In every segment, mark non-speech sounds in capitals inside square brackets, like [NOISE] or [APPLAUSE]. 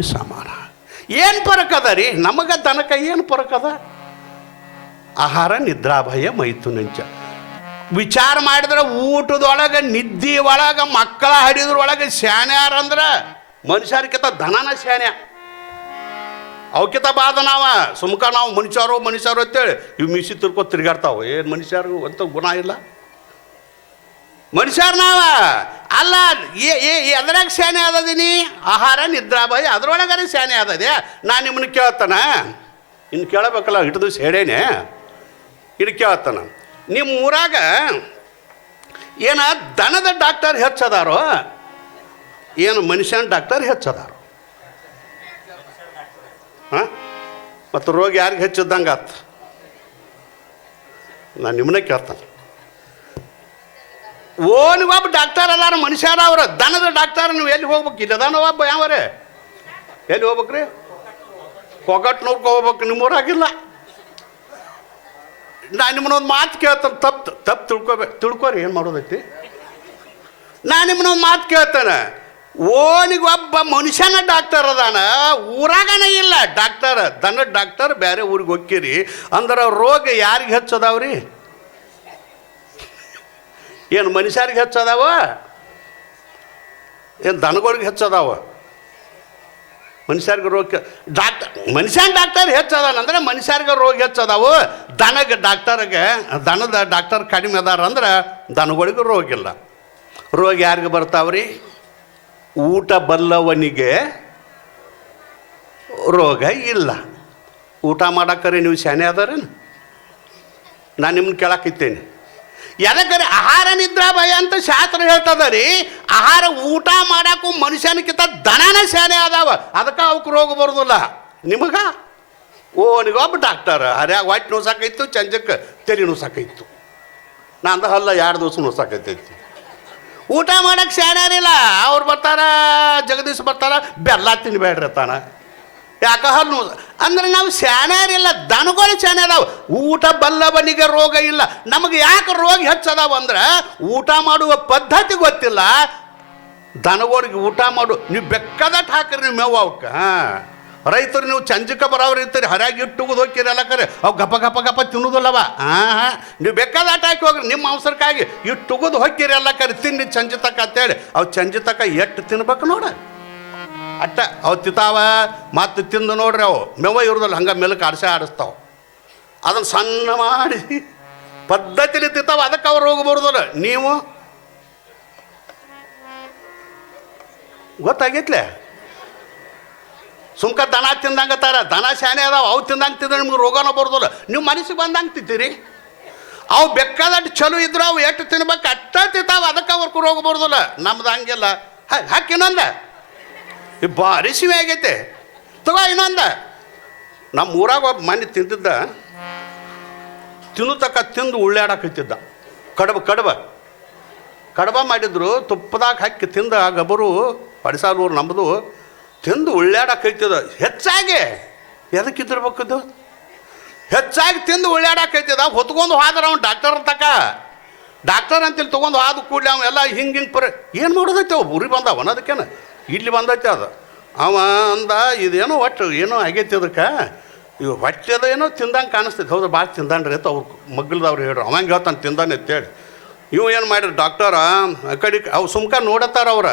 ಕೂಡಿ ಸಮಾನ. ಏನು ಫರಕ್ ಅದ ರೀ? ನಮಗೆ ತನಕ ಏನು ಫರಕ್ ಅದ? ಆಹಾರ ನಿದ್ರಾಭಯ ಮೈಥುನಂಚ ವಿಚಾರ ಮಾಡಿದ್ರೆ ಊಟದೊಳಗೆ, ನಿದ್ದೆ ಒಳಗೆ, ಮಕ್ಕಳ ಹರಿದ್ರೊಳಗೆ ಶಾನ್ಯಾರಂದ್ರೆ ಮನುಷ್ಯರ್ಕಿಂತ ಧನನ ಶಾನ್ಯ ಅವಕ್ಕಿಂತ ಬಾದ ನಾವ. ಸುಮ್ಕ ನಾವು ಮನುಷ್ಯರು ಮನುಷ್ಯರು ಅಂತೇಳಿ ಇವು ಮಿಸಿ ತಿರ್ಕೋ ತಿರ್ಗಾಡ್ತಾವ. ಏನು ಮನುಷ್ಯರು ಅಂತ ಗುಣ ಇಲ್ಲ. ಮನುಷ್ಯರು ನಾವ. ಅಲ್ಲ ಎದ್ರಾಗ ಶಾನೆ ಆದದೀನಿ ಆಹಾರ ನಿದ್ರಾ ನಿದ್ರಾಭಯ, ಅದ್ರೊಳಗಾರೆ ಶಾನೆ ಆದದೆ ನಾನು ನಿಮ್ಮನ್ನು ಕೇಳ್ತಾನ. ಇನ್ನು ಕೇಳಬೇಕಲ್ಲ ಹಿಡಿದು ಹೇಳೇನೆ. ಇಡ್ ಕೇಳ್ತಾನ. ನಿಮ್ಮ ಊರಾಗ ಏನ ದನದ ಡಾಕ್ಟರ್ ಹೆಚ್ಚದಾರೋ? ಏನು ಮನುಷ್ಯನ ಡಾಕ್ಟರ್ ಹೆಚ್ಚದಾರೋ? ಮತ್ತು ರೋಗ ಯಾರಿಗೆ ಹೆಚ್ಚಿದ್ದಂಗೆ ಆತ ನಾನು ನಿಮ್ಮನ್ನೇ ಕೇಳ್ತಾನೆ. ಓ ಒಬ್ಬ ಡಾಕ್ಟರ್ ಅದಾರ ಮನುಷ್ಯರ ಅವ್ರ. ದನದ ಡಾಕ್ಟರ್ ನೀವು ಎಲ್ಲಿ ಹೋಗ್ಬೇಕು? ಇಲ್ಲ ದನ ಒಬ್ಬ ಯಾವರೇ? ಎಲ್ಲಿ ಹೋಗ್ಬೇಕ್ರಿ? ಕೊಗಟ್ನೂರ್ಗೆ ಹೋಗ್ಬೇಕು, ನಿಮ್ಮೂರಾಗಿಲ್ಲ. ನಾನು ನಿಮ್ಮನ್ನ ಒಂದು ಮಾತು ಕೇಳ್ತಾನೆ. ತಪ್ಪು ತಪ್ಪು ತಿಳ್ಕೊಬೇಕು ತಿಳ್ಕೊರಿ, ಏನು ಮಾಡೋದೈತಿ? ನಾನು ನಿಮ್ಮನ್ನ ಒಂದು ಮಾತು ಕೇಳ್ತಾನೆ. ಒಬ್ಬ ಮನುಷ್ಯನ ಡಾಕ್ಟರ್ ಅದಾನ, ಊರಾಗನ ಇಲ್ಲ. ಡಾಕ್ಟರ್ ದನ ಡಾಕ್ಟರ್ ಬೇರೆ ಊರಿಗೆ ಹೋಗ್ತೀರಿ. ಅಂದ್ರೆ ರೋಗ ಯಾರಿಗೆ ಹೆಚ್ಚದಾವ್ರಿ? ಏನು ಮನುಷ್ಯರಿಗೆ ಹೆಚ್ಚದಾವ? ಏನು ದನಗಳಿಗೆ ಹೆಚ್ಚದಾವ? ಮನುಷ್ಯರಿಗೆ ರೋಗ ಡಾಕ್ಟರ್ ಮನುಷ್ಯನ ಡಾಕ್ಟರ್ ಹೆಚ್ಚದಾನಂದ್ರೆ ಮನುಷ್ಯರಿಗೆ ರೋಗ ಹೆಚ್ಚದಾವು. ದನಗೆ ಡಾಕ್ಟರ್ಗೆ, ದನದ ಡಾಕ್ಟರ್ ಕಡಿಮೆ ಅದಾರ ಅಂದ್ರೆ ದನಗಳಿಗೂ ರೋಗ ಇಲ್ಲ. ರೋಗ ಯಾರಿಗೆ ಬರ್ತಾವ್ರಿ? ಊಟ ಬಲ್ಲವನಿಗೆ ರೋಗ ಇಲ್ಲ. ಊಟ ಮಾಡಕ್ಕರೆ ನೀವು ಶಾನೆ ಅದಾರೇನು? ನಾನು ನಿಮ್ಮನ್ನ ಕೇಳಕ್ಕಿತ್ತೇನೆ ಎದಕ್ಕರೆ ಆಹಾರ ನಿದ್ರಾ ಭಯ ಅಂತ ಶಾಸ್ತ್ರ ಹೇಳ್ತದ ರೀ. ಆಹಾರ ಊಟ ಮಾಡಕ್ಕೂ ಮನುಷ್ಯನಕ್ಕಿಂತ ದನನ ಶಾನೆ ಅದಾವ. ಅದಕ್ಕೆ ಅವಕ್ಕೆ ರೋಗ ಬರೋದಿಲ್ಲ. ನಿಮಗ? ಓ ನಿಗೊಬ್ಬ ಡಾಕ್ಟರ್. ಹರ್ಯಾಗ ಹೊಟ್ಟೆ ನೋಸಾಕೈತು ಚಂಜಕ್ಕೆ ತೆರಿ ನೋಸಾಕೈತು. ನಂದು ಹಲ್ಲ ಎರಡು ದಿವಸ ನೋಸಾಕೈತೈತಿ. ಊಟ ಮಾಡಕ್ಕೆ ಶಾನ್ಯಾರಿಲ್ಲ. ಅವ್ರು ಬರ್ತಾರ, ಜಗದೀಶ್ ಬರ್ತಾರ, ಬೆಲ್ಲ ತಿನ್ಬೇಡ್ರಿ ತಾನ. ಯಾಕ ಹಲ್ಲು ಅಂದ್ರೆ ನಾವು ಶಾಣ್ಯಾರಿಲ್ಲ ದನಗಳು ಅದಾವೆ. ಊಟ ಬಲ್ಲವನಿಗೆ ರೋಗ ಇಲ್ಲ. ನಮಗೆ ಯಾಕೆ ರೋಗ ಹೆಚ್ಚದಾವ ಅಂದ್ರೆ ಊಟ ಮಾಡುವ ಪದ್ಧತಿ ಗೊತ್ತಿಲ್ಲ. ದನಗಳಿಗೆ ಊಟ ಮಾಡು. ನೀವು ಬೆಕ್ಕದಟ್ಟು ಹಾಕ್ರಿ ನೀವು ಮೇವು ಅವಕ್ಕೆ ರೈತರು ನೀವು ಚಂಜಕ ಬರೋರು ಇರ್ತೀರಿ, ಹರ್ಯಾಗಿ ಇಟ್ಟುಗುದು ಹೋಗಿರಿ ಎಲ್ಲ ಕರೆ. ಅವು ಗಪ ಗಪ ಗಪ ತಿನ್ನುದಿಲ್ಲವ. ಹಾ, ಹಾಂ. ನೀವು ಬೆಕ್ಕದಾಟ ಹಾಕಿ ಹೋಗ್ರಿ. ನಿಮ್ಮ ಅವಸರಕ್ಕಾಗಿ ಇಟ್ಟುಗುದು ಹೋಗಿರಿ ಎಲ್ಲ ಕರೆ. ತಿನ್ನಿ ಚಂಜತಕ್ಕ ಅಂತೇಳಿ. ಅವು ತಕ ಎಷ್ಟು ತಿನ್ಬೇಕು ನೋಡ. ಅಟ್ಟ, ಅವು ತಿಂತಾವ, ಮತ್ತು ತಿಂದು ನೋಡ್ರಿ ಅವು. ಮೆವ ಇರೋದಲ್ಲ, ಹಂಗೆ ಮೆಲಕ್ಕೆ ಆಡಿಸ ಆಡಿಸ್ತಾವ. ಅದನ್ನು ಸಣ್ಣ ಮಾಡಿ ಪದ್ಧತಿಲಿ ತಿಂತಾವ, ಅದಕ್ಕೆ ಅವ್ರು ರೋಗ ಬರೋದಿಲ್ಲ. ನೀವು? ಗೊತ್ತಾಗೈತ್ಲೆ? ಸುಮ್ಕ ದನ ತಿಂದಂಗತ್ತಾರ ದನ ಶಾನೆ ಅದಾವ, ಅವು ತಿಂದಂಗೆ ತಿಂದ್ರೆ ನಿಮ್ಗೆ ರೋಗನ ಬರೋದಲ್ಲ. ನೀವು ಮನಸ್ಸಿಗೆ ಬಂದಂಗೆ ತಿಂತೀರಿ. ಅವು ಬೇಕಾದಟ್ಟು ಚಲೋ ಇದ್ರು ಅವು ಎಷ್ಟು ತಿನ್ಬೇಕು ಅಟ್ಟ ತಿಂತಾವ, ಅದಕ್ಕೆ ಅವ್ರಿಗೆ ರೋಗ ಬರೋದಲ್ಲ. ನಮ್ದು ಹಂಗಿಲ್ಲ. ಹಾಕಿ ಇನ್ನೊಂದ. ಭಾರಿ ಸಿಹಿ ಆಗೈತೆ. ತಗೋ ಇನ್ನೊಂದ. ನಮ್ಮ ಊರಾಗ ಒಬ್ಬ ಮನೆ ತಿಂತಿದ್ದ ತಿನ್ನು ತಕ್ಕ ತಿಂದು ಉಳ್ಳಾಡಕತ್ತಿದ್ದ ಕಡಬ ಕಡಬ. ಕಡಬ ಮಾಡಿದ್ರು, ತುಪ್ಪದಾಗ ಹಾಕಿ ತಿಂದ ಆ ಗಬರು ಪಡಿಸಾಲೂರು ನಮ್ಮದು ತಿಂದು ಉಳ್ಳಾಡಕೈತದ ಹೆಚ್ಚಾಗಿ ಎದಕ್ಕಿದ್ದಿರ್ಬೇಕದು ಹೆಚ್ಚಾಗಿ ತಿಂದು ಉಳ್ಳಾಡಕೈತದ ಹೊತ್ಕೊಂಡು ಹೋದ್ರೆ ಅವ್ನು ಡಾಕ್ಟರ್ ತಕ ಡಾಕ್ಟರ್ ಅಂತೇಳಿ ತೊಗೊಂಡು ಹಾದು ಕೂಡಲಿ ಅವನ್ನೆಲ್ಲ ಹಿಂಗೆ ಹಿಂಗೆ ಪರ ಏನು ಮಾಡೋದೈತೆ ಅವು? ಉರಿ ಬಂದವನ ಅನ್ನೋದಕ್ಕೇನ? ಇಲ್ಲಿ ಬಂದೈತೆ ಅದು. ಅವ ಅಂದ, ಇದೇನೋ ಒಟ್ಟು ಏನೋ ಆಗೈತಿ ಅದಕ್ಕೆ ಇವು ಹೊಟ್ಟೆದ ಏನೋ ತಿಂದಂಗೆ ಕಾಣಿಸ್ತೈತೆ. ಹೌದು, ಭಾಳ ತಿಂದಾನ್ರಿ ಅಂತ ಅವ್ರು ಮಗ್ಲದವ್ರು ಹೇಳ್ರು. ಅವಂಗೆ ಹೇಳ್ತಾನೆ, ತಿಂದಾನೆ ಅಂತೇಳಿ ಇವು ಏನು ಮಾಡ್ರಿ ಡಾಕ್ಟರ ಆ ಕಡೆ ಅವು ಸುಮ್ಕ ನೋಡತ್ತಾರ ಅವ್ರ.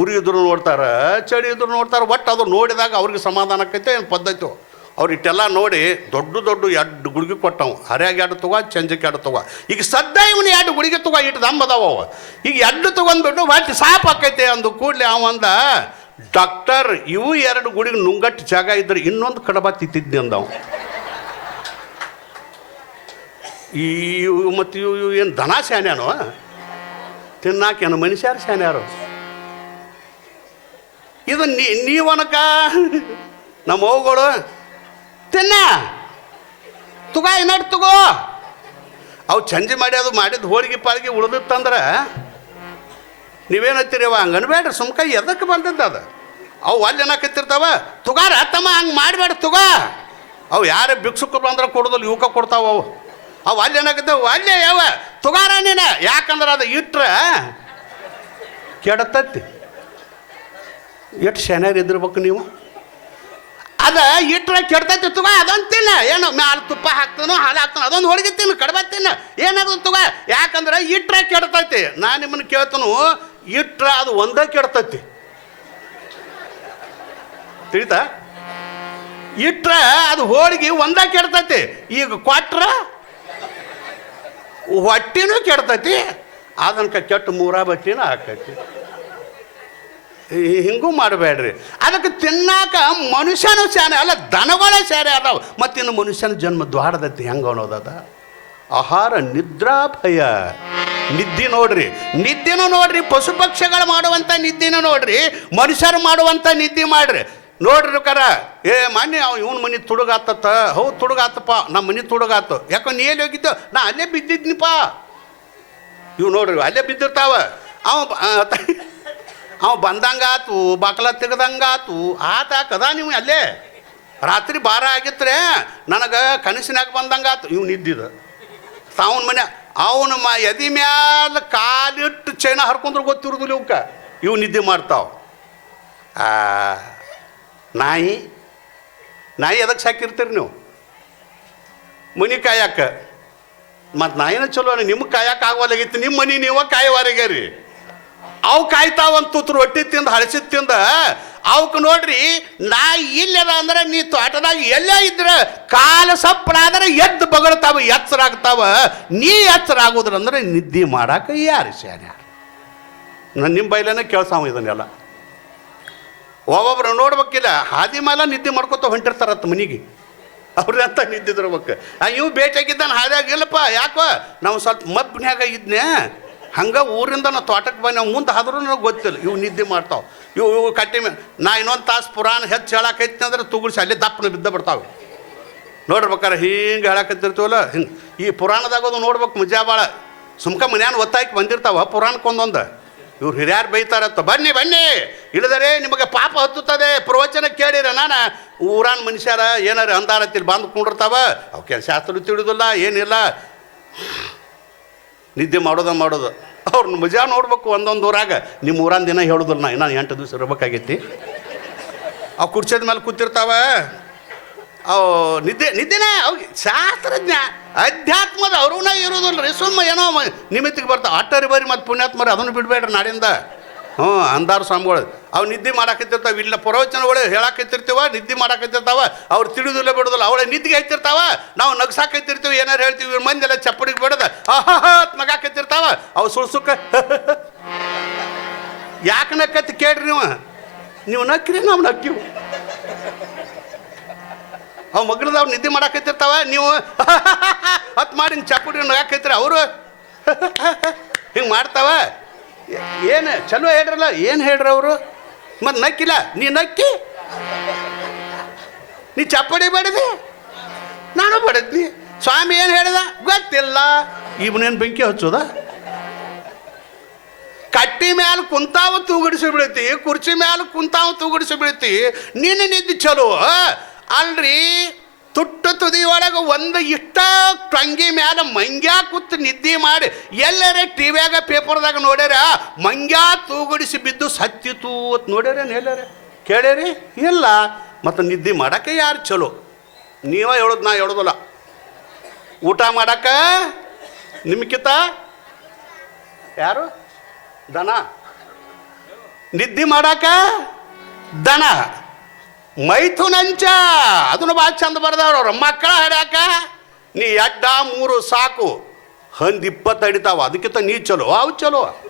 ಉರಿ ಇದ್ರು ನೋಡ್ತಾರೆ, ಚಳಿ ಇದ್ರು ನೋಡ್ತಾರೆ. ಒಟ್ಟು ಅದು ನೋಡಿದಾಗ ಅವ್ರಿಗೆ ಸಮಾಧಾನ ಆಕೈತೆ, ಏನು ಪದ್ಧತಿ ಅವ್ರು ಇಟ್ಟೆಲ್ಲ ನೋಡಿ ದೊಡ್ಡ ದೊಡ್ಡ ಎರಡು ಗುಳಿಗೆ ಕೊಟ್ಟವು. ಹರ್ಯಾಗ ಎರಡು ತಗೋ ಚಂಜಕ್ಕೆ ಎರಡು ತಗೋ. ಈಗ ಸದ್ಯ ಇವನು ಎರಡು ಗುಳಿಗೆ ತಗೋ ಇಟ್ಟು ದಮ್ಮದವ ಅವ. ಈಗ ಎರಡು ತಗೊಂಡ್ಬಿಟ್ಟು ಹೊಟ್ಟೆ ಸಾಪ್ ಆಕೈತೆ ಅಂದು ಕೂಡಲೇ ಅವಂದ ಡಾಕ್ಟರ್, ಇವು ಎರಡು ಗುಡಿಗೆ ನುಂಗಟ್ಟು ಜಾಗ ಇದ್ರೆ ಇನ್ನೊಂದು ಕಡಬ ತಿತ್ತಿದ್ದೆ ಅಂದವ. ಇವು ಮತ್ತು ಇವು ಇವು ಏನು ದನ ಶಾನ್ಯಾನು? ತಿನ್ನಾಕೇನು ಮನುಷ್ಯರು ಶಾನ್ಯಾರು? ಇದು ನೀವನಕ? ನಮ್ಮ ಹೋಗಳು ತಿನ್ನ. ತುಗ ಇನ್ನಟ್ ತಗೋ. ಅವು ಚಂಜಿ ಮಾಡಿ ಅದು ಮಾಡಿದ ಹೋಳಿಗೆ ಪಾಳಿಗೆ ಉಳಿದಿತ್ತಂದ್ರೆ ನೀವೇನತ್ತೀರಿ ಅವ? ಹಂಗೆ ಅನ್ಬೇಡ್ರಿ ಸುಮ್ಕ ಎದಕ್ಕೆ ಬಂದಿದ್ದ ಅದು? ಅವು ಅಲ್ಲಿ ಏನಾಕತ್ತಿರ್ತಾವ ತುಗಾರ ತಮ್ಮ ಹಂಗೆ ಮಾಡಬೇಡ ತುಗ. ಅವು ಯಾರು ಭಿಕ್ಷುಕರು ಬಂದ್ರೆ ಕೊಡೋದಿಲ್ಲ ಯುವಕ ಕೊಡ್ತಾವ ಅವು. ಅವು ಅಲ್ಲಿ ಏನಾಕತ್ತಾವ ಅಲ್ಲೇ ಯಾವ ತುಗಾರ ನೀನ. ಯಾಕಂದ್ರೆ ಅದು ಇಟ್ರ ಕೆಡತತ್ತಿ ಎಷ್ಟು ಶನಿಯರ್ ಇದ್ದಿರ್ಬೇಕು ನೀವು? ಅದ ಇಟ್ರೆ ಕೆಡ್ತೈತಿ ತುಗ, ಅದೊಂದು ತಿನ್ನ. ಏನು ಮ್ಯಾಲ ತುಪ್ಪ ಹಾಕ್ತಾನೋ, ಹಾಲು ಹಾಕ್ತಾನೋ, ಅದೊಂದು ಹೋಳಿಗೆ ತಿನ್ನು, ಕಡಬ ತಿನ್ನ. ಏನಾಗುತ್ತೆ ತುಗ. ಯಾಕಂದ್ರೆ ಇಟ್ರೆ ಕೆಡ್ತೈತಿ. ನಾ ನಿಮ್ಮನ್ನು ಕೇಳ್ತಾನು, ಇಟ್ರೆ ಅದು ಒಂದೇ ಕೆಡ್ತೈತಿ. ತಿಳಿತಾ? ಇಟ್ರ ಅದು ಹೋಳಿಗೆ ಒಂದೇ ಕೆಡ್ತೈತಿ. ಈಗ ಕೊಟ್ರ ಹೊಟ್ಟಿನೂ ಕೆಡ್ತೈತಿ. ಅದನ್ಕ ಕೆಟ್ಟು ಮೂರ ಬಟ್ಟಿನೂ ಹಾಕೈತಿ. ಹಿಂಗೂ ಮಾಡಬೇಡ್ರಿ. ಅದಕ್ಕೆ ತಿನ್ನಾಕ ಮನುಷ್ಯನು ಸ್ಯಾನೆ ಅಲ್ಲ, ದನಗಳೇ ಸ್ಯಾನೆ ಅದಾವೆ. ಮತ್ತಿನ್ನು ಮನುಷ್ಯನ ಜನ್ಮ ದ್ವಾರದತ್ತಿ ಹೆಂಗೆ ಅನ್ನೋದದ ಆಹಾರ ನಿದ್ರಾ ಭಯ. ನಿದ್ದೆ ನೋಡ್ರಿ. ನಿದ್ದೆನೂ ನೋಡ್ರಿ, ಪಶು ಪಕ್ಷಿಗಳು ಮಾಡುವಂಥ ನಿದ್ದೆನೂ ನೋಡ್ರಿ. ಮನುಷ್ಯರು ಮಾಡುವಂಥ ನಿದ್ದೆ ಮಾಡ್ರಿ. ನೋಡ್ರಿ ಕರ ಏ ಮಾನ್ಯ, ಅವ್ ಇವನ್ ಮನೆ ತುಡುಗಾತತ್ತ. ಹೌದು ತುಡುಗಾತಪ್ಪ ನಮ್ಮ ಮನೆ ತುಡುಗಾತು. ಯಾಕೋ ನೀ ಎಲ್ಲಿ ಹೋಗಿದ್ದೆ ನಾ ಅಲ್ಲೇ ಬಿದ್ದಿದ್ನಿಪ್ಪ ಇವು ನೋಡ್ರಿ, ಅಲ್ಲೇ ಬಿದ್ದಿರ್ತಾವ. ಅವ ಅವ ಬಂದಂಗಾತು, ಬಾಕಲ ತೆಗ್ದಂಗಾತು ಆತ ಕದ ನೀವು ಅಲ್ಲೇ? ರಾತ್ರಿ ಬಾರ ಆಗಿತ್ರೆ ನನಗೆ ಕನಸಿನಾಗ ಬಂದಂಗಾತು. ಇವು ನಿದ್ದಿದ. ತಾವನ ಮನೆ ಅವನ ಮ ಎದಿ ಮ್ಯಾಲ ಕಾಲಿಟ್ಟು ಚೈನ ಹರ್ಕೊಂಡ್ರೆ ಗೊತ್ತಿರೋದಿಲ್ಲ ಇವಕ್ಕ ಇವು ನಿದ್ದೆ ಮಾಡ್ತಾವ. ನಾಯಿ ನಾಯಿ ಎದಕ್ಕೆ ಸಾಕಿರ್ತೀರಿ ನೀವು? ಮನಿ ಕಾಯಕ್ಕೆ ಮತ್ತು ನಾಯಿನ ಚಲೋ ನಿಮ್ಗೆ ಕಾಯಕ್ಕೆ ಆಗೋಲಾಗಿತ್ತು ನಿಮ್ಮ ಮನೆ ನೀವ ರೀ ಅವು ಕಾಯ್ತಾವಂತ ತುತ್ತು ರೊಟ್ಟಿ ತಿಂದು ಹಳಸಿ ತಿಂದ ಅವಕ್ಕೆ ನೋಡ್ರಿ, ನಾ ಇಲ್ಲದ ಅಂದ್ರೆ ನೀ ತೋಟದಾಗ ಎಲ್ಲೇ ಇದ್ರ, ಕಾಲ ಸಪ್ಪಳಾದ್ರೆ ಎದ್ದು ಬಗಳ್ತಾವ ಎಚ್ಚರ ಆಗ್ತಾವ ನೀ ಎಚ್ಚರ ಆಗೋದ್ರಂದ್ರೆ ನಿದ್ದೆ ಮಾಡಾಕ ಯಾರು ಶಾನ್ಯಾರ ನಾನು ನಿಮ್ಮ ಬೈಲನೇ ಕೇಳ್ಸಾವ ಇದನ್ನೆಲ್ಲ. ಒಬ್ಬೊಬ್ರು ನೋಡ್ಬೇಕಿಲ್ಲ, ಹಾದಿ ಮೇಲೆ ನಿದ್ದೆ ಮಾಡ್ಕೊತ ಹೊಂಟಿರ್ತಾರತ್ತ ಮನಿಗೆ. ಅವ್ರಂತ ನಿದ್ದಿದ್ರಬೇಕು ಆ, ಇವು ಭೇಟಿಯಾಗಿದ್ದಾನೆ ಹಾದಿಯಾಗಿಲ್ಲಪ್ಪ ಯಾಕೋ? ನಾವು ಸ್ವಲ್ಪ ಮಬ್ನ್ಯಾಗ ಇದ್ನೆ ಹಂಗೆ ಊರಿಂದ ನಾವು ತೋಟಕ್ಕೆ ಬಂದು ಮುಂದೆ ಆದ್ರೂ ನನಗೆ ಗೊತ್ತಿಲ್ಲ. ಇವು ನಿದ್ದೆ ಮಾಡ್ತಾವೆ. ಇವು ಇವು ಕಟ್ಟಿ ಮೇಲೆ ನಾ ಇನ್ನೊಂದು ತಾಸು ಪುರಾಣ ಹೆಚ್ಚು ಹೇಳಕೈತಿ ಅಂದ್ರೆ ತುಗುಳ್ಸಿ ಅಲ್ಲಿ ದಪ್ಪನ ಬಿದ್ದ ಬಿಡ್ತಾವೆ. ನೋಡ್ಬೇಕಾರೆ ಹಿಂಗೆ ಹೇಳಕತ್ತಿರ್ತೀವಲ್ಲ, ಹಿಂಗೆ ಈ ಪುರಾಣದಾಗೋದು ನೋಡ್ಬೇಕು ಮುಜಾ ಭಾಳ ಸುಮ್ಕ ಮನ್ಯಾನ ಒತ್ತಾಯಕ್ಕೆ ಬಂದಿರ್ತಾವ, ಪುರಾಣಕ್ಕೊಂದೊಂದು. ಇವ್ರು ಹಿರಿಯಾರು ಬೈತಾರತ್ತ ಬನ್ನಿ ಬನ್ನಿ! ಇಳಿದರೆ ನಿಮಗೆ ಪಾಪ ಹತ್ತುತ್ತದೆ, ಪ್ರವಚನ ಕೇಳಿರ ನಾನು. ಊರಾನ ಮನುಷ್ಯರ ಏನಾರು ಅಂದಾರತ್ತಿಲ್ಲಿ ಬಂದು ಕುಂಡಿರ್ತಾವ. ಅವಕ್ಕೆ ಶಾಸ್ತ್ರ ತಿಳಿದಿಲ್ಲ, ಏನಿಲ್ಲ. ನಿದ್ದೆ ಮಾಡೋದ ಮಾಡೋದು. ಅವ್ರನ್ನ ಮಜಾ ನೋಡ್ಬೇಕು ಒಂದೊಂದು ಊರಾಗ. ನಿಮ್ಮ ಊರಾನ್ ದಿನ ಹೇಳೋದಿಲ್ಲ ನಾ. ಇನ್ನೂ ಎಂಟು ದಿವಸ ಇರ್ಬೇಕಾಗೈತಿ. ಅವು ಕುರ್ಚದ ಮೇಲೆ ಕೂತಿರ್ತಾವ. ಅವು ನಿದ್ದೆ, ನಿದ್ದೆನೇ ಅವ್ ಶಾಸ್ತ್ರಜ್ಞ, ಅಧ್ಯಾತ್ಮದ ಅವ್ರನ್ನ ಇರೋದಿಲ್ಲ ರೀ ಸುಮ್ಮ ಏನೋ ನಿಮಿತ್ತಿಗೆ ಬರ್ತಾವ ಅಟ್ಟರಿ ಬರಿ ಮತ್ತು ಪುಣ್ಯಾತ್ಮರಿ ಅದನ್ನು ಬಿಡಬೇಡ್ರಿ ನಾಡಿಂದ. ಹ್ಞೂ ಅಂದಾರು ಸ್ವಾಮಿಗಳು. ಅವು ನಿದ್ದೆ ಮಾಡಾಕತ್ತಿರ್ತಾವ ಇಲ್ಲ ಪ್ರವಚನಗಳು ಹೇಳಾಕತ್ತಿರ್ತೀವ, ನಿದ್ದೆ ಮಾಡಾಕತ್ತಿರ್ತಾವ, ಅವ್ರು ತಿಳಿದಿಲ್ಲ ಬಿಡೋದಿಲ್ಲ, ಅವಳೆ ನಿದ್ದೆಗೆ ಐತಿರ್ತಾವ ನಾವು ನಗ್ಸಾಕತ್ತಿರ್ತೀವಿ ಏನಾರು ಹೇಳ್ತೀವಿ, ಇವ್ರ ಮಂದಿ ಎಲ್ಲ ಚಪ್ಪಡಿಗೆ ಬಿಡದ ಆಹಾ ನಗಾಕತ್ತಿರ್ತಾವ ಅವು ಸುಳ್ಸುಕ [LAUGHS] ಯಾಕೆ ನಕ್ಕತ್ತಿ ಕೇಳ್ರಿ ನೀವು? ನೀವು ನಕ್ಕಿರಿ, ನಾವು ನಕ್ಕಿವು. ಅವು ಮಗ್ಳದವ್ರು ನಿದ್ದೆ ಮಾಡಾಕತ್ತಿರ್ತಾವ, ನೀವು [LAUGHS] ಹತ್ತು ಮಾಡಿ ಚಪ್ಪಡಿ ನಗಾಕೈತ್ರಿ ಅವರು. [LAUGHS] ಹಿಂಗೆ ಮಾಡ್ತಾವ. ಏನು, ಚಲೋ ಹೇಳ್ರಲ್ಲ, ಏನು ಹೇಳ್ರಿ ಅವರು? ಮತ್ತು ನಕ್ಕಿಲ್ಲ, ನೀ ನಕ್ಕಿ? ನೀ ಚಪ್ಪಡಿ ಬಡಿದೆ? ನಾನು ಬಡದ್ನಿ. ಸ್ವಾಮಿ ಏನು ಹೇಳಿದ? ಗೊತ್ತಿಲ್ಲ. ಇವನೇನು ಬೆಂಕಿ ಹಚ್ಚೋದ? ಕಟ್ಟಿ ಮ್ಯಾಲ ಕುಂತಾವ ತೂಗಿಡಿಸಿ ಬಿಡ್ತಿ ಕುರ್ಚಿ ಮ್ಯಾಲ ಕುಂತಾವ ತೂಗಿಡಿಸಿ ಬೀಳ್ತಿ. ನಿನ್ನ ನಿದ್ದೆ ಚಲೋ ಅಲ್ರಿ ತುಟ್ಟ ತುದಿ ಒಳಗೆ ಒಂದು ಇಷ್ಟ ಟಂಗಿ ಮ್ಯಾಲ ಮಂಗ್ಯಾ ಕೂತು ನಿದ್ದೆ ಮಾಡಿ ಎಲ್ಲರೇ ಟಿವ್ಯಾಗ ಪೇಪರ್ದಾಗ ನೋಡ್ಯಾರ, ಮಂಗ್ಯಾ ತೂಗುಡಿಸಿ ಬಿದ್ದು ಸತ್ತಿತು ಅಂತ ನೋಡ್ಯಾರೇನು ಎಲ್ಲರೇ? ಕೇಳ್ಯಾರಿ? ಇಲ್ಲ. ಮತ್ತು ನಿದ್ದೆ ಮಾಡೋಕ್ಕೆ ಯಾರು ಚಲೋ? ನೀವ ಹೇಳೋದು ನಾ ಹೇಳೋದಲ್ಲ. ಊಟ ಮಾಡಕ್ಕ? ನಿಮ್ಕಿತ? ಯಾರು? ದನ? ನಿದ್ದೆ ಮಾಡಾಕ ದನ. ಮೈಥುನಂಚ. ಅದನ್ನು ಭಾಳ ಚಂದ ಬರ್ದವ್ರು ಮಕ್ಕಳ ಹಡ್ಯಾಕ? ನೀ ಎಡ್ಡ, ಮೂರು ಸಾಕು. ಹಂದ್ ಇಪ್ಪತ್ತು ಅಡಿತಾವ ಅದಕ್ಕಿಂತ ನೀ ಚಲೋ, ಅವು ಚಲೋ.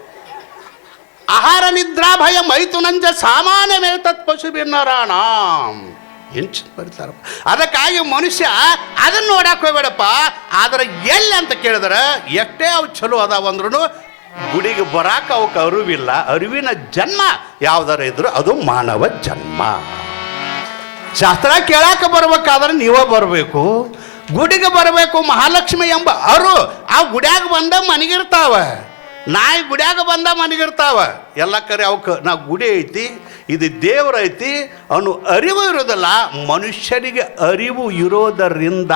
ಆಹಾರ ನಿದ್ರಾ ಭಯ ಮೈಥುನಂಚ, ಸಾಮಾನ್ಯ ತತ್ ಪಶು ಬಿನ್ನರಾಣ ಚಂದ ಬರ್ತಾರ ಅದಕ್ಕಾಗಿ ಮನುಷ್ಯ ಅದನ್ನ ನೋಡಕ್ಕೆ ಹೋಗ್ಬೇಡಪ್ಪ. ಆದ್ರೆ ಎಲ್ಲಿ ಅಂತ ಕೇಳಿದ್ರೆ, ಎಷ್ಟೇ ಅವು ಚಲೋ ಅದಾವ ಅಂದ್ರೂ ಗುಡಿಗೆ ಬರಾಕ ಅವಕ್ಕೆ ಅರಿವಿಲ್ಲ. ಅರಿವಿನ ಜನ್ಮ ಯಾವ್ದಾರ ಇದ್ರು ಅದು ಮಾನವ ಜನ್ಮ. ಶಾಸ್ತ್ರ ಕೇಳಾಕ ಬರ್ಬೇಕಾದ್ರೆ ನೀವೇ ಬರಬೇಕು. ಗುಡಿಗೆ ಬರಬೇಕು ಮಹಾಲಕ್ಷ್ಮಿ ಎಂಬ ಅರು ಆ ಗುಡ್ಯಾಗ ಬಂದ ಮನೆಗಿರ್ತಾವ. ನಾಯಿ ಗುಡ್ಯಾಗ ಬಂದ ಮನೆಗಿರ್ತಾವ. ಎಲ್ಲ ಕರೆ ಅವಕ್ಕೆ, ನಾ ಗುಡಿ ಐತಿ, ಇದು ದೇವ್ರ ಐತಿ ಅವನು ಅರಿವು ಇರೋದಲ್ಲ. ಮನುಷ್ಯರಿಗೆ ಅರಿವು ಇರೋದರಿಂದ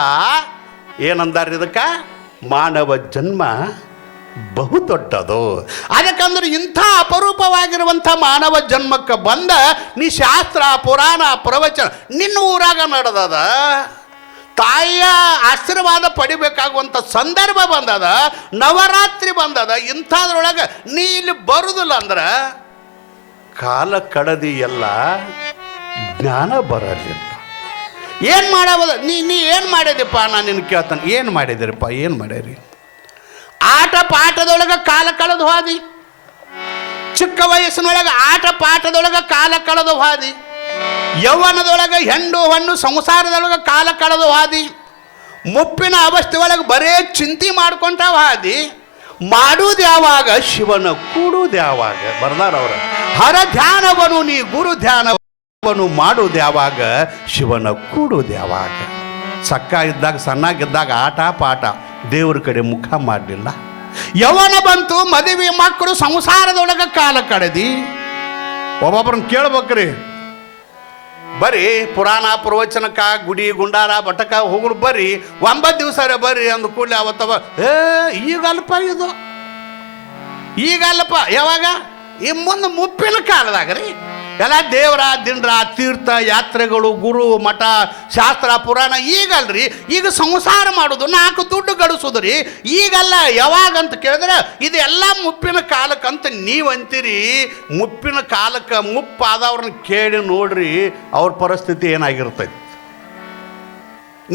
ಏನಂದಾರ ಇದಕ್ಕೆ? ಮಾನವ ಜನ್ಮ. ಬಹು ದೊಡ್ಡದು ಅದಕ್ಕಂದ್ರೆ ಇಂಥ ಅಪರೂಪವಾಗಿರುವಂಥ ಮಾನವ ಜನ್ಮಕ್ಕೆ ಬಂದ ನೀ ಶಾಸ್ತ್ರ, ಪುರಾಣ, ಪ್ರವಚನ, ನಿನ್ನ ಊರಾಗ ನಡೆದದ. ತಾಯಿಯ ಆಶೀರ್ವಾದ ಪಡಿಬೇಕಾಗುವಂಥ ಸಂದರ್ಭ ಬಂದದ, ನವರಾತ್ರಿ ಬಂದದ, ಇಂಥದ್ರೊಳಗೆ ನೀ ಇಲ್ಲಿ ಬರುದಿಲ್ಲ ಅಂದ್ರೆ ಕಾಲ ಕಡದಿ ಎಲ್ಲ ಜ್ಞಾನ ಬರಲಿಲ್ಲ. ಏನು ಮಾಡಬಹುದು ನೀ ನೀ ಏನು ಮಾಡಿದಿಪ್ಪ ನಾನು ನಿನ್ನ ಕೇಳ್ತಾನೆ. ಏನು ಮಾಡಿದಿರಪ್ಪ? ಏನು ಮಾಡ್ಯಾರಿ ಆಟ ಪಾಠದೊಳಗೆ ಕಾಲ ಕಳೆದು ಹಾದಿ. ಚಿಕ್ಕ ವಯಸ್ಸಿನೊಳಗೆ ಆಟ ಪಾಠದೊಳಗೆ ಕಾಲ ಕಳೆದು ಹಾದಿ. ಯೌವನದೊಳಗೆ ಹೆಣ್ಣು ಹಣ್ಣು ಸಂಸಾರದೊಳಗೆ ಕಾಲ ಕಳೆದು ಹಾದಿ. ಮುಪ್ಪಿನ ಅವಸ್ಥೆ ಒಳಗೆ ಬರೇ ಚಿಂತೆ ಮಾಡ್ಕೊಂತ ಹಾದಿ. ಮಾಡುವುದು ಯಾವಾಗ? ಶಿವನ ಕೂಡುವುದು ಯಾವಾಗ? ಬರ್ದಾರವ್ರ ಹರ ಧ್ಯಾನವನು ನೀ, ಗುರು ಧ್ಯಾನವನು ಮಾಡುವುದು ಯಾವಾಗ? ಶಿವನ ಕೂಡುವುದು ಯಾವಾಗ? ಸಕ್ಕ ಇದ್ದಾಗ, ಸಣ್ಣಾಗಿದ್ದಾಗ ಆಟ ಪಾಠ. ದೇವ್ರ ಕಡೆ ಮುಖ ಮಾಡಲಿಲ್ಲ. ಯವನ ಬಂತು, ಮದುವೆ ಮಕ್ಕಳು ಸಂಸಾರದೊಳಗೆ ಕಾಲ ಕಳೆದಿ. ಒಬ್ಬೊಬ್ರನ್ನ ಕೇಳ್ಬೇಕ್ರಿ. ಬರೀ ಪುರಾಣ ಪ್ರವಚನಕ ಗುಡಿ, ಗುಂಡಾರ, ಬಟಕ ಹೋಗ್ರು ಬರ್ರಿ. ಒಂಬತ್ತು ದಿವಸ ಬರ್ರಿ ಅಂದ ಕೂಡಲೇ ಅವತ್ತವ, ಏ ಈಗಲ್ಪ ಇದು? ಈಗಲ್ಪ ಯಾವಾಗ? ಈ ಮುಂದೆ ಮುಪ್ಪಿನ ಕಾಲದಾಗ ರೀ. ಎಲ್ಲ ದೇವರ ದಿನರ ತೀರ್ಥ ಯಾತ್ರೆಗಳು, ಗುರು, ಮಠ, ಶಾಸ್ತ್ರ, ಪುರಾಣ, ಈಗಲ್ರಿ, ಈಗ ಸಂಸಾರ ಮಾಡೋದು, ನಾಲ್ಕು ದುಡ್ಡು ಗಳಿಸೋದು ರೀ. ಈಗಲ್ಲ ಯಾವಾಗ ಅಂತ ಕೇಳಿದ್ರೆ ಇದೆಲ್ಲ ಮುಪ್ಪಿನ ಕಾಲಕ್ಕಂತ ನೀವು ಅಂತೀರಿ. ಮುಪ್ಪಿನ ಕಾಲಕ್ಕೆ ಮುಪ್ಪಾದವ್ರನ್ನ ಕೇಳಿ ನೋಡ್ರಿ, ಅವ್ರ ಪರಿಸ್ಥಿತಿ ಏನಾಗಿರ್ತೈತಿ.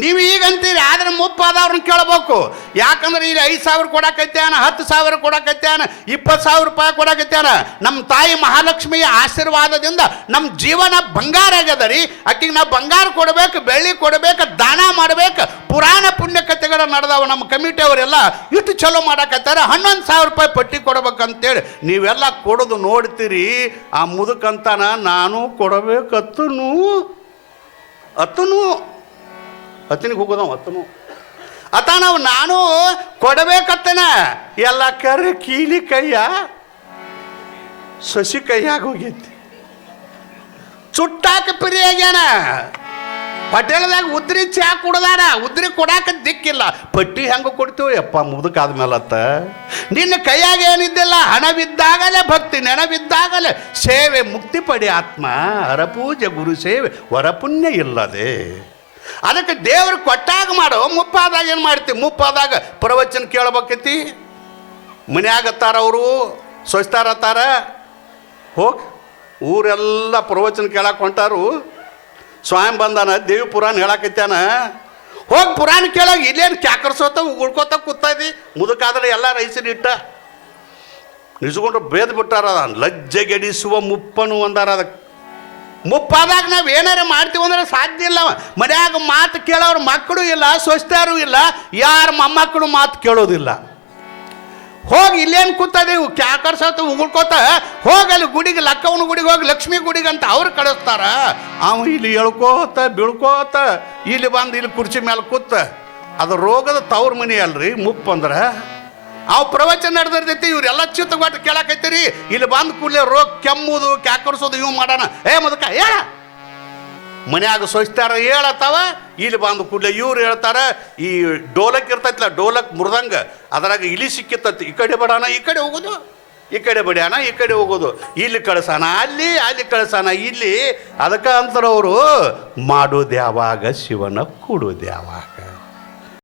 ನೀವು ಈಗ ಅಂತೀರಿ ಆದ್ರೆ ಮುಪ್ಪಾದವ್ರನ್ನ ಕೇಳಬೇಕು. ಯಾಕಂದ್ರೆ ಇಲ್ಲಿ ಐದು ಸಾವಿರ ಕೊಡಕತ್ಯಾನ ಹತ್ತು ಸಾವಿರ ಕೊಡಕತ್ಯಾನ ಇಪ್ಪತ್ತು ಸಾವಿರ ರೂಪಾಯಿ ಕೊಡಕತ್ಯಾನ ನಮ್ಮ ತಾಯಿ ಮಹಾಲಕ್ಷ್ಮಿಯ ಆಶೀರ್ವಾದದಿಂದ ನಮ್ಮ ಜೀವನ ಬಂಗಾರ ಆಗ್ಯದ ರೀ. ಆಕಿಗೆ ನಾವು ಬಂಗಾರ ಕೊಡಬೇಕು, ಬೆಳ್ಳಿ ಕೊಡಬೇಕು, ದಾನ ಮಾಡಬೇಕು. ಪುರಾಣ ಪುಣ್ಯ ಕಥೆಗಳು ನಡೆದವ ನಮ್ಮ ಕಮಿಟಿ ಅವರೆಲ್ಲ, ಇಷ್ಟು ಚಲೋ ಮಾಡಕತ್ತಾರ, ಹನ್ನೊಂದು ಸಾವಿರ ರೂಪಾಯಿ ಪಟ್ಟಿ ಕೊಡ್ಬೇಕಂತೇಳಿ ನೀವೆಲ್ಲ ಕೊಡೋದು ನೋಡ್ತೀರಿ. ಆ ಮುದುಕಂತಾನ, ನಾನು ಕೊಡಬೇಕತ್ತನು, ಅತ್ತನು ಹತ್ತನಿಗೆ ಹೋಗೋದವ ಹತ್ತನು ಅತ ನಾವು ನಾನು ಕೊಡಬೇಕತ್ತನ. ಎಲ್ಲ ಕರೆ ಕೀಲಿ ಕೈಯ ಸಸಿ ಕೈಯಾಗ ಹೋಗೈತಿ. ಚುಟ್ಟಾಕ ಪಿರಿ ಆಗ್ಯಾನ. ಪಟೇಲದಾಗ ಉದ್ರಿ ಚಾ ಕುಡ್ದಾನ. ಉದ್ರಿ ಕೊಡಾಕ ದಿಕ್ಕಿಲ್ಲ. ಪಟ್ಟಿ ಹೆಂಗ ಕೊಡ್ತೀವಿ ಯಪ್ಪ ಮುದುಕಾದ್ಮೇಲತ್ತ ನಿನ್ನ ಕೈಯಾಗ ಏನಿದ್ದಿಲ್ಲ, ಹಣವಿದ್ದಾಗಲೇ ಭಕ್ತಿ, ನೆನವಿದ್ದಾಗಲೇ ಸೇವೆ, ಮುಕ್ತಿ ಪಡಿ ಆತ್ಮ. ಹರಪೂಜೆ ಗುರು ಸೇವೆ, ವರಪುಣ್ಯ ಇಲ್ಲದೆ. ಅದಕ್ಕೆ ದೇವ್ರು ಕೊಟ್ಟಾಗ ಮಾಡೋ, ಮುಪ್ಪಾದಾಗ ಏನು ಮಾಡ್ತೀವಿ ಮುಪ್ಪಾದಾಗ ಪ್ರವಚನ ಕೇಳ್ಬೇಕೈತಿ? ಮನೆಯಾಗತ್ತಾರ ಅವರು? ಸ್ವಚ್ಛತಾರತ್ತಾರ ಹೋಗಿ. ಊರೆಲ್ಲ ಪ್ರವಚನ ಕೇಳಕ್ಕೆ ಹೊಂಟಾರು. ಸ್ವಾಮಿ ಬಂದಾನ, ದೇವಿ ಪುರಾಣ ಹೇಳಕತ್ತಾನ ಹೋಗಿ ಪುರಾಣ ಕೇಳಾಗ ಇಲ್ಲೇನು ಕ್ಯಾಕರ್ಸೋತ ಉಳ್ಕೋತ ಕೂತೈತಿ ಮುದುಕಾದ್ರೆ ಎಲ್ಲ ರೈಸಿನ ಇಟ್ಟ. ನಿಜಗೊಂಡ್ರು ಬೇದ್ ಬಿಟ್ಟಾರ, ಲಜ್ಜೆಗೆಡಿಸುವ ಮುಪ್ಪನು ಅಂದಾರ ಅದಕ್ಕೆ. ಮುಪ್ಪಾದಾಗ ನಾವು ಏನಾರ ಮಾಡ್ತೀವಿ ಅಂದ್ರೆ ಸಾಧ್ಯ ಇಲ್ಲ. ಮನ್ಯಾಗ ಮಾತು ಕೇಳೋರು ಮಕ್ಕಳು ಇಲ್ಲ ಸ್ವಸ್ಥರು ಇಲ್ಲ, ಯಾರ ಮೊಮ್ಮಕ್ಕಳು ಮಾತು ಕೇಳೋದಿಲ್ಲ. ಹೋಗಿ ಇಲ್ಲೇನು ಕೂತದೆ ಕ್ಯಾಕರ್ಸತ್ತ ಉಗುಳ್ಕೋತ, ಹೋಗಿ ಅಲ್ಲಿ ಗುಡಿಗೆ, ಲಕ್ಕವನ ಗುಡಿಗೆ ಹೋಗಿ, ಲಕ್ಷ್ಮಿ ಗುಡಿಗೆ ಅಂತ ಅವ್ರು ಕಳಿಸ್ತಾರ. ಅವ ಇಲ್ಲಿ ಎಳ್ಕೋತ, ಬೀಳ್ಕೋತ, ಇಲ್ಲಿ ಬಂದು ಇಲ್ಲಿ ಕುರ್ಚಿ ಮೇಲೆ ಕೂತ. ಅದು ರೋಗದ ತವ್ರ ಮನೆ ಅಲ್ರಿ, ಮುಪ್ಪು ಅಂದ್ರೆ. ಅವು ಪ್ರವಚನ ನಡೆದಿರ್ತೈತಿ ಇವ್ರೆಲ್ಲ ಚಿತ್ತಗೊಟ್ಟು ಕೇಳಕೈತಿರಿ ಇಲ್ಲಿ ಬಂದ ಕೂಡಲೇ ರೋಗ ಕೆಮ್ಮುದು, ಕ್ಯಾಕರ್ಸೋದು ಇವು ಮಾಡೋಣ. ಏ ಮದಕ ಹೇಳ. ಮನ್ಯಾಗ ಸೋಸ್ತಾರ ಹೇಳತ್ತಾವ ಇಲ್ಲಿ ಬಂದು ಕೂಡಲೇ ಇವ್ರು ಹೇಳ್ತಾರ, ಈ ಡೋಲಕ್ ಇರ್ತೈತಿಲ್ಲ ಡೋಲಕ್ ಮೃದಂಗ. ಅದ್ರಾಗ ಇಲಿ ಸಿಕ್ಕಿರ್ತೈತಿ. ಈ ಕಡೆ ಬಡಾನ ಈ ಕಡೆ ಹೋಗೋದು. ಈ ಕಡೆ ಬಡಿಯಾನ ಈ ಕಡೆ ಹೋಗೋದು. ಇಲ್ಲಿ ಕಳ್ಸಾನ, ಅಲ್ಲಿ ಅಲ್ಲಿ ಕಳ್ಸಾನ, ಇಲ್ಲಿ. ಅದಕ್ಕೆ ಅಂತಾರವರು ಯಾವಾಗ ಶಿವನ ಕೂಡೋದು